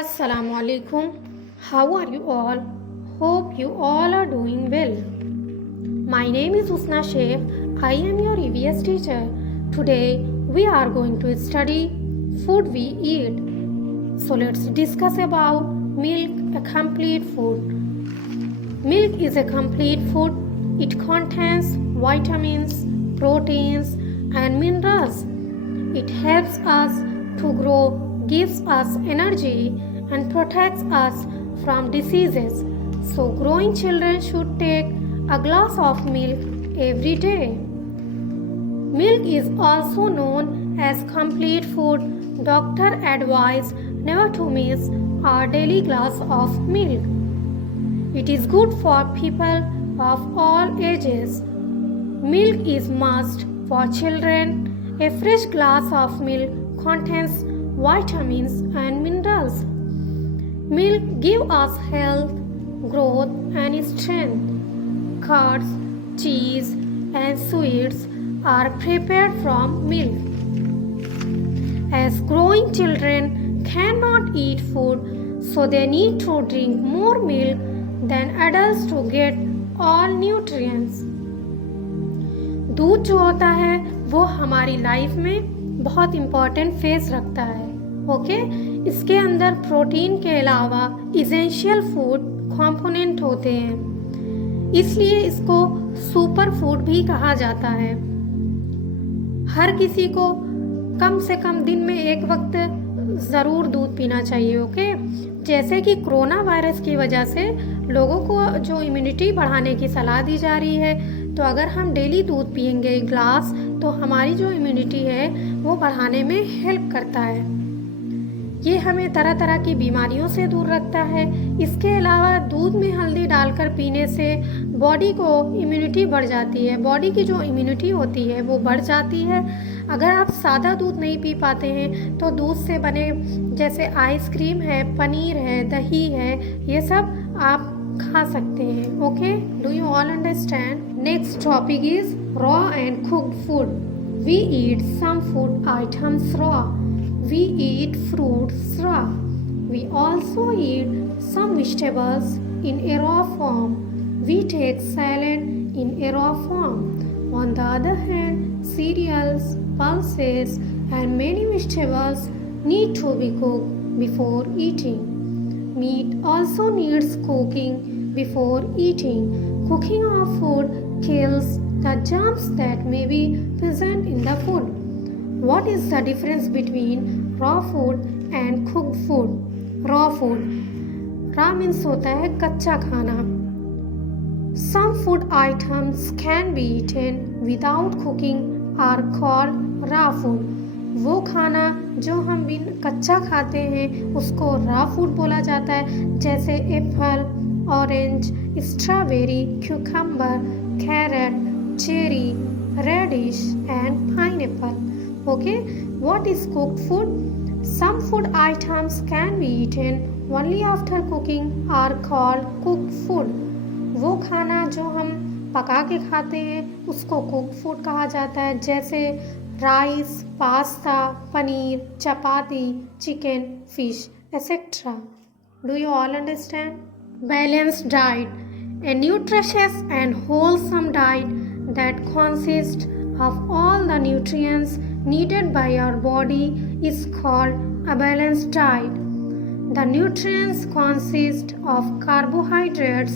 Assalamu alaikum. How are you all? Hope you all are doing well. My name is Usna Sheikh. I am your EVS teacher. Today we are going to study food we eat. So let's discuss about milk, a complete food. Milk is a complete food. It contains vitamins, proteins and minerals. It helps us to grow, gives us energy and protects us from diseases. So growing children should take a glass of milk every day. Milk is also known as complete food. Doctor advise never to miss a daily glass of milk. It is good for people of all ages. Milk is must for children. A fresh glass of milk contains vitamins and minerals. Milk gives us health, growth and strength. Curds, cheese and sweets are prepared from milk. As growing children cannot eat food, so they need to drink more milk than adults to get all nutrients. दूध जो होता है वो हमारी life में बहुत important face रखता है। ओके, इसके अंदर प्रोटीन के अलावा इसेंशियल फूड कंपोनेंट होते हैं, इसलिए इसको सुपर फूड भी कहा जाता है। हर किसी को कम से कम दिन में एक वक्त ज़रूर दूध पीना चाहिए। ओके, जैसे कि कोरोना वायरस की वजह से लोगों को जो इम्यूनिटी बढ़ाने की सलाह दी जा रही है, तो अगर हम डेली दूध पियेंगे एक ग्लास, तो हमारी जो इम्यूनिटी है वो बढ़ाने में हेल्प करता है। ये हमें तरह तरह की बीमारियों से दूर रखता है। इसके अलावा दूध में हल्दी डालकर पीने से बॉडी को इम्यूनिटी बढ़ जाती है, बॉडी की जो इम्यूनिटी होती है वो बढ़ जाती है। अगर आप सादा दूध नहीं पी पाते हैं तो दूध से बने जैसे आइसक्रीम है, पनीर है, दही है, ये सब आप खा सकते हैं। Okay, do you all understand? Next topic is raw and cooked food. We eat some food items raw. We eat fruits raw. We also eat some vegetables in a raw form. We take salad in a raw form. On the other hand, cereals, pulses and many vegetables need to be cooked before eating. Meat also needs cooking before eating. Cooking of food kills the germs that may be present in the food. What is the difference between raw food and cooked food? Raw food. Raw means होता है कच्चा खाना. Some food items can be eaten without cooking are called raw food. वो खाना जो हम बिन कच्चा खाते हैं उसको raw food बोला जाता है, जैसे apple, orange, strawberry, cucumber, carrot, cherry, radish and pineapple. Okay, what is cooked food? Some food items can be eaten only after cooking are called cooked food. वो खाना जो हम पका के खाते हैं उसको cooked food कहा जाता है, जैसे rice, pasta, paneer, chapati, chicken, fish etc. Do you all understand? Balanced diet. A nutritious and wholesome diet that consists of all the nutrients needed by our body is called a balanced diet. The nutrients consist of carbohydrates,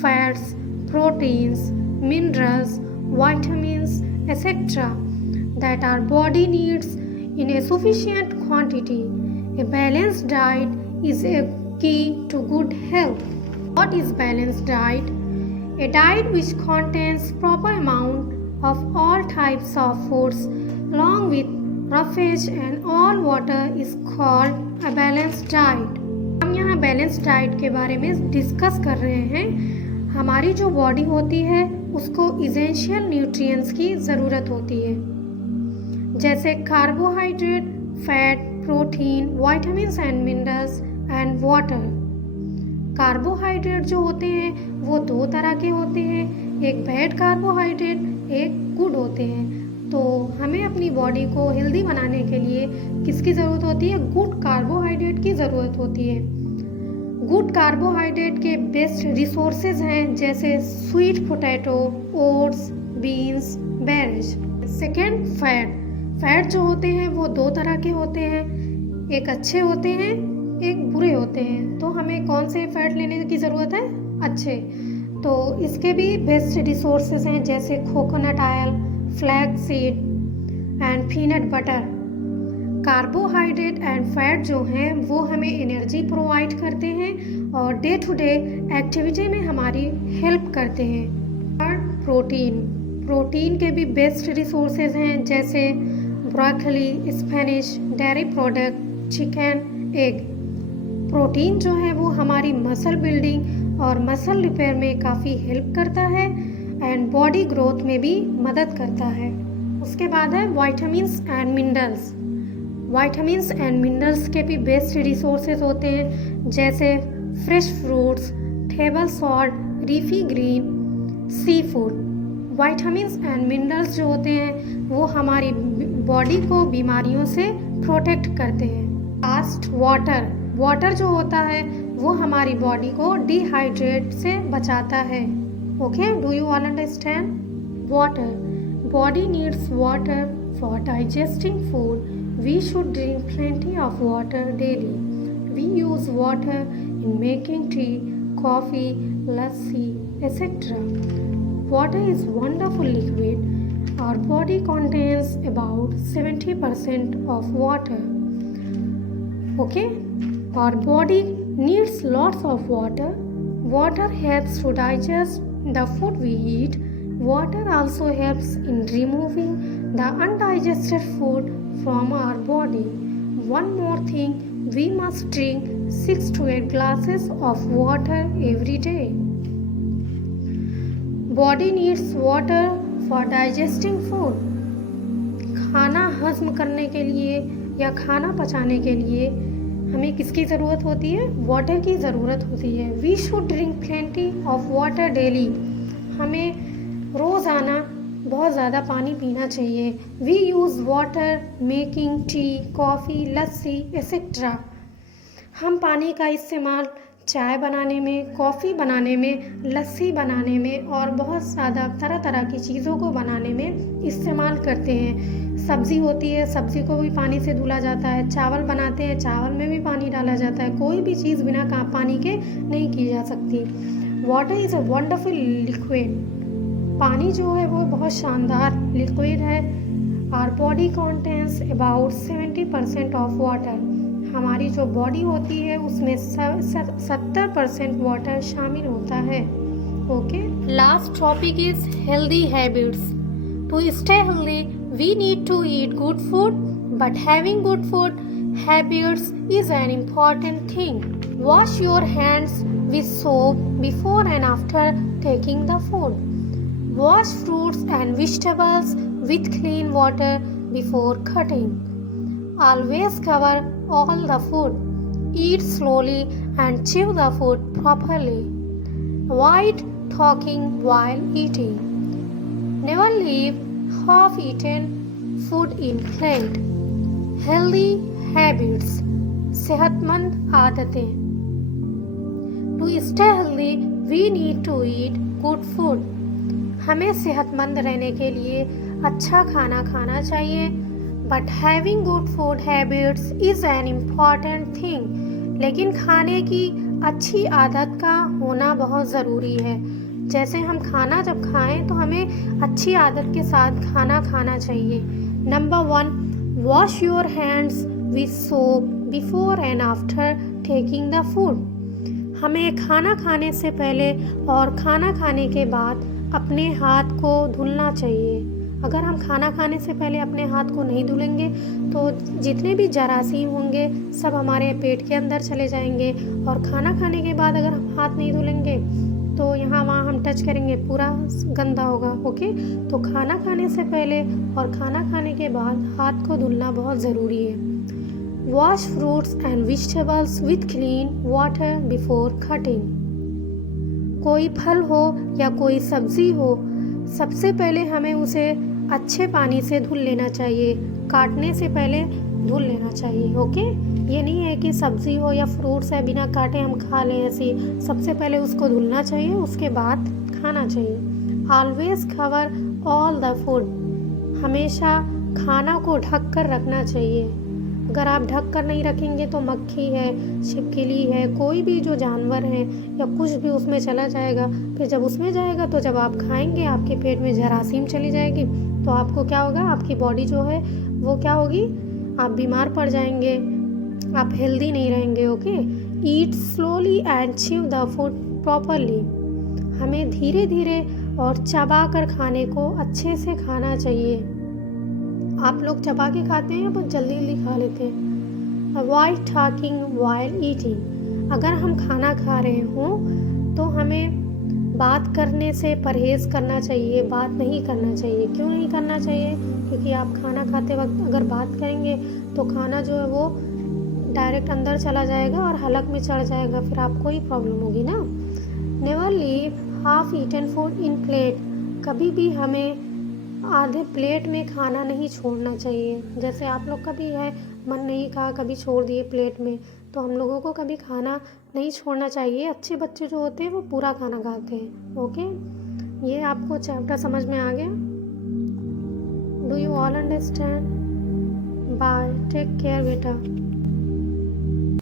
fats, proteins, minerals, vitamins, etc. that our body needs in a sufficient quantity. A balanced diet is a key to good health. What is balanced diet? A diet which contains proper amount of all types of foods along with roughage and all water is called a balanced diet. हम यहाँ balance diet के बारे में discuss कर रहे हैं। हमारी जो बॉडी होती है उसको इसेंशियल न्यूट्रिएंट्स की ज़रूरत होती है, जैसे carbohydrate, fat, protein, vitamins and minerals and water. Carbohydrate जो होते हैं वो दो तरह के होते हैं, एक बैड कार्बोहाइड्रेट, एक गुड होते हैं. तो हमें अपनी बॉडी को हेल्दी बनाने के लिए किसकी ज़रूरत होती है? गुड कार्बोहाइड्रेट की ज़रूरत होती है। गुड कार्बोहाइड्रेट के बेस्ट रिसोर्सेज हैं जैसे sweet potato, oats, beans, berries. Second, fat जो होते हैं वो दो तरह के होते हैं, एक अच्छे होते हैं, एक बुरे होते हैं। तो हमें कौन से फैट लेने की ज़रूरत है? अच्छे। तो इसके भी बेस्ट रिसोर्सेज हैं जैसे coconut oil, flax seed and peanut butter. Carbohydrate and fat जो हैं वो हमें एनर्जी प्रोवाइड करते हैं और डे टू डे एक्टिविटी में हमारी हेल्प करते हैं। और प्रोटीन के भी बेस्ट रिसोर्सेज हैं जैसे broccoli, Spanish, dairy product, chicken, egg. Protein जो है वो हमारी मसल बिल्डिंग और मसल रिपेयर में काफ़ी हेल्प करता है एंड बॉडी ग्रोथ में भी मदद करता है। उसके बाद है vitamins and minerals. Vitamins and minerals के भी बेस्ट रिसोर्सेज होते हैं जैसे fresh fruits, table salt, leafy green, sea food. Vitamins and minerals जो होते हैं वो हमारी बॉडी को बीमारियों से प्रोटेक्ट करते हैं। लास्ट, वाटर जो होता है वो हमारी बॉडी को डिहाइड्रेट से बचाता है। Okay, do you all understand? Water, body needs water for digesting food. We should drink plenty of water daily. We use water in making tea, coffee, lassi, etc. Water is wonderful liquid. Our body contains about 70% of water. Okay? Our body needs lots of water. Water helps to digest the food we eat. Water also helps in removing the undigested food from our body. One more thing, we must drink 6 to 8 glasses of water every day. Body needs water for digesting food. खाना हजम करने के लिए या खाना पचाने के लिए हमें किसकी ज़रूरत होती है? वाटर की ज़रूरत होती है। We should drink plenty of water daily. हमें रोज़ाना बहुत ज़्यादा पानी पीना चाहिए। We use water making tea, coffee, lassi etcetera. हम पानी का इस्तेमाल चाय बनाने में, कॉफ़ी बनाने में, लस्सी बनाने में और बहुत ज़्यादा तरह तरह की चीज़ों को बनाने में इस्तेमाल करते हैं। सब्ज़ी होती है, सब्ज़ी को भी पानी से धुला जाता है। चावल बनाते हैं, चावल में भी पानी डाला जाता है। कोई भी चीज़ बिना पानी के नहीं की जा सकती। Water is a wonderful liquid. पानी जो है वो बहुत शानदार लिक्विड है। Our body contains about 70% of water. हमारी जो बॉडी होती है उसमें 70% वाटर शामिल होता है। Okay, last topic is healthy habits. To stay healthy we need to eat good food, but having good food habits is an important thing. Wash your hands with soap before and after taking the food. Wash fruits and vegetables with clean water before cutting. Always cover all the food. Eat slowly and chew the food properly. Avoid talking while eating. Never leave half-eaten food in plate. Healthy habits. सेहतमंद आदतें. To stay healthy, we need to eat good food. हमें सेहतमंद रहने के लिए अच्छा खाना खाना चाहिए. But having good food habits is an important thing. लेकिन खाने की अच्छी आदत का होना बहुत ज़रूरी है. जैसे हम खाना जब खाएं तो हमें अच्छी आदत के साथ खाना खाना चाहिए. Number 1, wash your hands with soap before and after taking the food. हमें खाना खाने से पहले और खाना खाने के बाद अपने हाथ को धुलना चाहिए. अगर हम खाना खाने से पहले अपने हाथ को नहीं धुलेंगे तो जितने भी जरासीम होंगे सब हमारे पेट के अंदर चले जाएंगे. और खाना खाने के बाद अगर हम हाथ नहीं धुलेंगे तो यहाँ वहाँ हम टच करेंगे, पूरा गंदा होगा. ओके, तो खाना खाने से पहले और खाना खाने के बाद हाथ को धुलना बहुत ज़रूरी है. Wash fruits and vegetables with clean water before cutting. कोई फल हो या कोई सब्ज़ी हो, सबसे पहले हमें उसे अच्छे पानी से धुल लेना चाहिए, काटने से पहले धुल लेना चाहिए। ओके, ये नहीं है कि सब्ज़ी हो या फ्रूट्स है बिना काटे हम खा लें ऐसे। सबसे पहले उसको धुलना चाहिए, उसके बाद खाना चाहिए। Always cover all the food, हमेशा खाना को ढक कर रखना चाहिए। अगर आप ढक कर नहीं रखेंगे तो मक्खी है, छिपकली है, कोई भी जो जानवर है या कुछ भी उसमें चला जाएगा। फिर जब उसमें जाएगा तो जब आप खाएंगे आपके पेट में जरासीम चली जाएगी, तो आपको क्या होगा, आपकी बॉडी जो है वो क्या होगी, आप बीमार पड़ जाएंगे, आप हेल्दी नहीं रहेंगे। Okay, eat slowly and chew the food properly, हमें धीरे धीरे और चबा कर खाने को अच्छे से खाना चाहिए। आप लोग चबा के खाते हैं या बहुत जल्दी जल्दी खा लेते हैं। अवॉइड टॉकिंग व्हाइल ईटिंग, अगर हम खाना खा रहे हों तो हमें बात करने से परहेज़ करना चाहिए, बात नहीं करना चाहिए। क्यों नहीं करना चाहिए? क्योंकि आप खाना खाते वक्त अगर बात करेंगे तो खाना जो है वो डायरेक्ट अंदर चला जाएगा और हलक में चढ़ जाएगा, फिर आपको ही प्रॉब्लम होगी ना। Never leave half eaten food in plate, कभी भी हमें आधे प्लेट में खाना नहीं छोड़ना चाहिए। जैसे आप लोग कभी है मन नहीं कहा, कभी छोड़ दिए प्लेट में, तो हम लोगों को कभी खाना नहीं छोड़ना चाहिए। अच्छे बच्चे जो होते हैं वो पूरा खाना खाते हैं। ओके, ये आपको चैप्टर समझ में आ गया? Do you all understand? Bye, take care बेटा।